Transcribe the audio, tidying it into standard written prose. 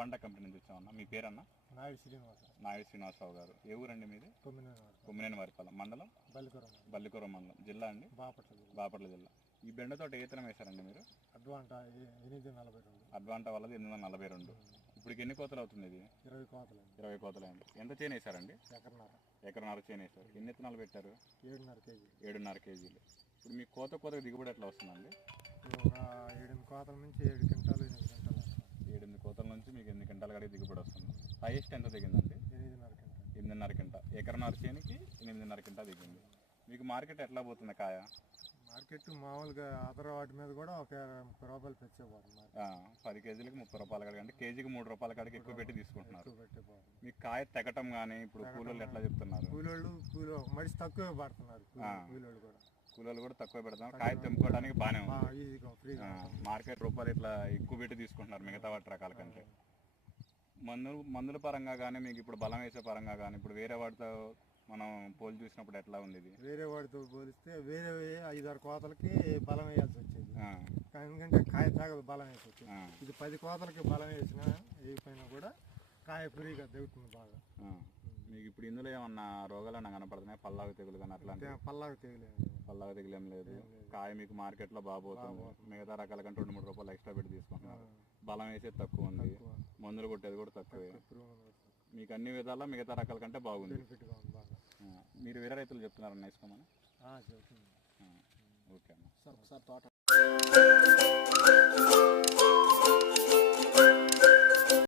Advanta company నుంచి వచ్చామన్నా. మీ పేరన్నా? నాయుడు శ్రీనివాసరావు గారు. ఏ ఊరండి మీది? కొమ్మినేని వారిపాలెం మండలం, బల్లికొరం మండలం, జిల్లా అండి బాపట్ల జిల్లా. ఈ బెండ తోట ఏ విత్తనం వేశారండి మీరు? అడ్వాంటా వాళ్ళది 842. ఇప్పుడు ఎన్ని కోతలు అవుతుంది ఇది? 20 కోతలు అయింది. ఎంత చేను వేశారండి? ఎకరన్నర చేను వేశారు. ఎన్ని విత్తనాలు పెట్టారు? 7.5 కేజీలు. ఇప్పుడు మీ కోతకు దిగుబడి ఎట్లా వస్తుందండి? 7 కోతల నుంచి 7 క్వింటాలు 8 క్వింటాలు. 8 కోతల నుంచి మీకు 8 క్వింటాల కాడికి దిగుబడి వస్తుంది. హైయెస్ట్ ఎంత దిగిందండి? 8.5 క్వింటా. ఎకరన్నర చేనుకి 8.5 క్వింటా దిగింది. మీకు మార్కెట్ ఎట్లా పోతుంది కాయ? మార్కెట్ మామూలుగా అదర్ వాటి మీద కూడా ఒక 30 రూపాయలు పెంచేపోతుంది. 10 కేజీలకి 30 రూపాయల కాడికి, అంటే కేజీకి 3 రూపాయల కాడికి ఎక్కువ పెట్టి తీసుకుంటున్నారు. మీకు కాయ తెగటం కానీ ఇప్పుడు కూలోళ్ళు ఎట్లా చెప్తున్నారు? కూలోళ్ళు మనిషి తక్కువే పడుతున్నారు. కూలోళ్ళు కూడా తక్కువ పెడతాం. కాయ తెంపుకోవడానికి బాగానే ఉంది. మార్కెట్ రూపాయలు ఇట్లా ఎక్కువ పెట్టి తీసుకుంటున్నారు మిగతా వాటి రకాల కంటే. మందుల పరంగా కానీ మీకు ఇప్పుడు బలం వేసే పరంగా కానీ ఇప్పుడు వేరే వాటితో మనం పోలి చూసినప్పుడు ఎట్లా ఉంది? ఇది వేరే వాటితో పోలిస్తే వేరే 5-6 కోతలకి బలం వేయాల్సి వచ్చేది. ఎందుకంటే కాయ తాగదు, బలం వేసి వచ్చేది. ఇది 10 కోతలకి బలం వేసినా వేయిపోయినా కూడా కాయ ఫ్రీగా దిగుతుంది బాగా. మీకు ఇప్పుడు ఇందులో ఏమన్నా రోగాలు అన్నా కనపడుతున్నాయి? పల్లాగు తెగులు కానీ అట్లాంటి? పల్లాగు తెగులు ఏం లేదు. కాయ మీకు మార్కెట్లో బాగా పోతుంది. మిగతా రకాల కంటే 2-3 రూపాయలు ఎక్స్ట్రా పెట్టి తీసుకుంటున్నారు. బలం వేసేది తక్కువ ఉంది, మందులు కొట్టేది కూడా తక్కువే. మీకు అన్ని విధాలా మిగతా రకాల కంటే బాగుంది. మీరు వేరే రైతులు చెప్తున్నారన్న వేసుకోమని? చెప్తున్నాను. ఓకే అన్న. సార్ తోట